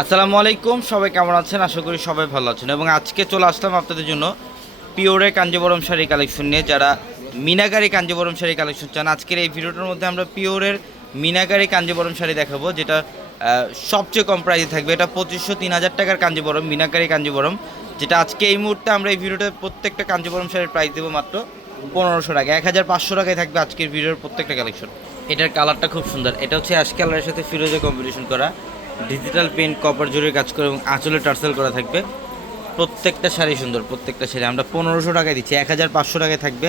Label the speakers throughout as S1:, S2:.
S1: আসসালামু আলাইকুম, সবাই কেমন আছেন? আশা করি সবাই ভালো আছেন। এবং আজকে চলে আসলাম আপনাদের জন্য পিওরে কাঞ্জিবরম শাড়ি কালেকশন নিয়ে যারা মিনাকারি কাঞ্জিবরম শাড়ি কালেকশন চান, আজকের এই ভিডিওটার মধ্যে আমরা পিওরের মিনাকারি কাঞ্জিবরম শাড়ি দেখাবো, যেটা সবচেয়ে কম প্রাইসে থাকবে। এটা পঁচিশশো তিন হাজার টাকার কাঞ্জিবরম, মিনাকারি কাঞ্জিবরম, যেটা আজকে এই মুহূর্তে আমরা এই ভিডিওতে প্রত্যেকটা কাঞ্জিবরম শাড়ির প্রাইস দেবো মাত্র পনেরোশো টাকা এক হাজার পাঁচশো টাকায় থাকবে আজকের ভিডিওর প্রত্যেকটা কালেকশন। এটার কালারটা খুব সুন্দর। এটা হচ্ছে অ্যাশ কালারের সাথে ফিরোজে কম্বিনেশন করা। ডিজিটাল পেন্ট কপার জুড়ে কাজ করে এবং আঁচলে টার্সেল করা থাকবে। প্রত্যেকটা শাড়ি সুন্দর, প্রত্যেকটা শাড়ি। আমরা পনেরোশো টাকায় দিচ্ছি, এক হাজার পাঁচশো টাকায় থাকবে।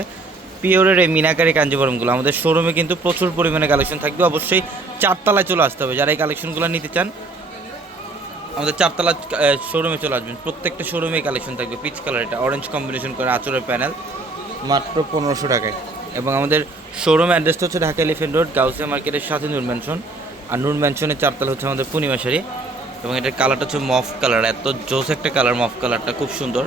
S1: পিওরের এই মিনাকারি কাঞ্জিবরমগুলো, আমাদের শোরুমে কিন্তু প্রচুর পরিমাণে কালেকশন থাকবে। অবশ্যই চারতলায় চলে আসতে হবে। যারা এই কালেকশনগুলো নিতে চান, আমাদের চারতলা শোরুমে চলে আসবেন। প্রত্যেকটা শোরুমে কালেকশন থাকবে। পিচ কালার এটা অরেঞ্জ কম্বিনেশন করে আচরের প্যানেল মাত্র পনেরোশো টাকায়। এবং আমাদের শোরুম অ্যাড্রেসটা হচ্ছে ঢাকা এলিফেন্ট রোড গাউসিয়া মার্কেটের সাথে নূর ম্যানশন আর নুন ম্যানশনের চারতলা হচ্ছে আমাদের পূর্ণিমা শাড়ি এবং এটার কালারটা হচ্ছে মফ কালার। এত জোস একটা কালার মফ কালারটা, খুব সুন্দর।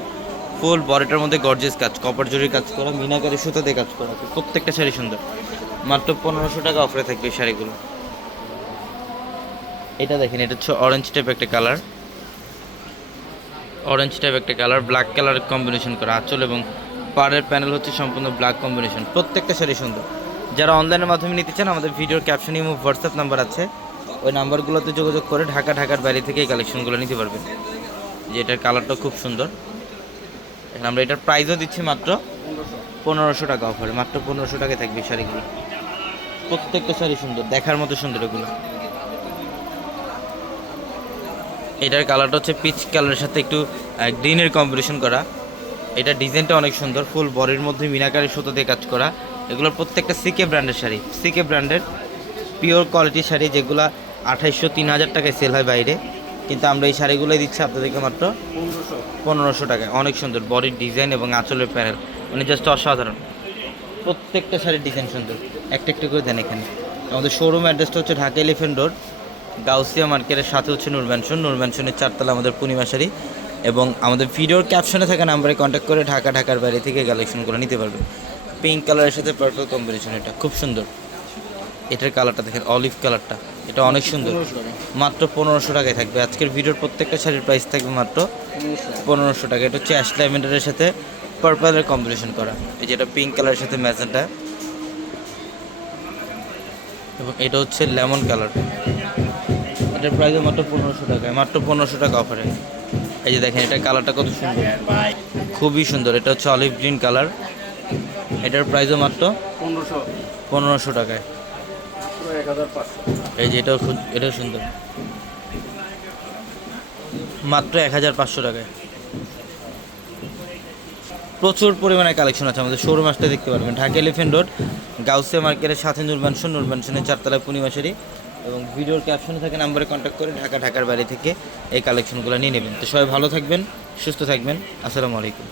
S1: ফুল বডিটার মধ্যে গর্জেস কাজ কপার জরির কাজ করা, মিনাকারি সুতাতে কাজ করা, প্রত্যেকটা শাড়ি সুন্দর। মাত্র পনেরোশো টাকা অফারে থাকবে এই শাড়িগুলো। এটা দেখেন, এটা হচ্ছে অরেঞ্জ টাইপ একটা কালার। অরেঞ্জ টাইপ একটা কালার ব্ল্যাক কালার কম্বিনেশন করা, আঁচল এবং পাড়ের প্যানেল হচ্ছে সম্পূর্ণ ব্ল্যাক কম্বিনেশন প্রত্যেকটা শাড়ি সুন্দর। যারা অনলাইনের মাধ্যমে নিতে চান, আমাদের ভিডিওর ক্যাপশনে এবং হোয়াটসঅ্যাপ নাম্বার আছে। ওই নাম্বারগুলোতে যোগাযোগ করে ঢাকা, ঢাকার বাইরে থেকে এই কালেকশনগুলো নিতে পারবেন। যে এটার কালারটা খুব সুন্দর। এখন আমরা এটার প্রাইসও দিচ্ছি মাত্র পনেরোশো টাকা অফারে মাত্র পনেরোশো টাকায় থাকবে শাড়িগুলো। প্রত্যেকটা শাড়ি সুন্দর, দেখার মতো সুন্দর এগুলো। এটার কালারটা হচ্ছে পিচ কালারের সাথে একটু গ্রিনের কম্বিনেশন করা। এটা ডিজাইনটা অনেক সুন্দর ফুল বডির মধ্যে মিনাকারি সুতো দিয়ে কাজ করা। এগুলোর প্রত্যেকটা সিকে ব্র্যান্ডের শাড়ি সিকে ব্র্যান্ডের পিওর কোয়ালিটি শাড়ি যেগুলো আঠাইশশো তিন হাজার টাকায় সেল হয় বাইরে। কিন্তু আমরা এই শাড়িগুলোই দিচ্ছি আপনাদেরকে মাত্র পনেরোশো। টাকায়। অনেক সুন্দর বডির ডিজাইন এবং আঁচলের প্যানেল। মানে জাস্ট অসাধারণ। প্রত্যেকটা শাড়ির ডিজাইন সুন্দর। একটা একটা করে দেন এখানে। আমাদের শোরুম অ্যাড্রেসটা হচ্ছে ঢাকা এলিফেন্ট রোড গাউসিয়া মার্কেটের সাথে হচ্ছে নূর ম্যানশন নূর ম্যানশনের চারতলা আমাদের পূর্ণিমা শাড়ি। এবং আমাদের ভিডিওর ক্যাপশনে থাকা নাম্বারে কন্ট্যাক্ট করে ঢাকা ঢাকার বাইরে থেকে কালেকশনগুলো নিতে পারবেন পিঙ্ক কালারের সাথে পার্পল কম্বিনেশন এটা খুব সুন্দর। এটার কালারটা দেখেন অলিভ কালারটা এটা অনেক সুন্দর। মাত্র পনেরোশো টাকায় থাকবে। আজকের ভিডিওর প্রত্যেকটা শাড়ির প্রাইস থাকবে মাত্র পনেরোশো টাকা। এটা হচ্ছে অ্যাশ ল্যাভেন্ডারের সাথে পার্পলের কম্বিনেশন করা। এই যেটা পিঙ্ক কালারের সাথে ম্যাজেন্টা এবং এটা হচ্ছে লেমন কালার এটার প্রাইস মাত্র পনেরোশো টাকায়। মাত্র পনেরোশো টাকা অফারে এই যে দেখেন এটা কালারটা কত সুন্দর। খুবই সুন্দর। এটা হচ্ছে অলিভ গ্রিন কালার এটার প্রাইসও মাত্র
S2: পনেরোশো।
S1: পনেরোশো টাকায়। এই যে এটাও খুব- এটাও সুন্দর। মাত্র এক হাজার পাঁচশো টাকায়। প্রচুর পরিমাণে কালেকশন আছে আমাদের। শোরুম আসতে দেখতে পারবেন। ঢাকা এলিফেন্ট রোড গাউসিয়া মার্কেটের সাথে নূর ম্যানশন নূর ম্যানশনের চারতলা পূর্ণিমাশারি এবং ভিডিওর ক্যাপশনে থাকে নাম্বারে কন্ট্যাক্ট করে ঢাকা ঢাকার বাড়ি থেকে এই কালেকশনগুলো নিয়ে নেবেন। তো সবাই ভালো থাকবেন, সুস্থ থাকবেন। আসসালামু আলাইকুম।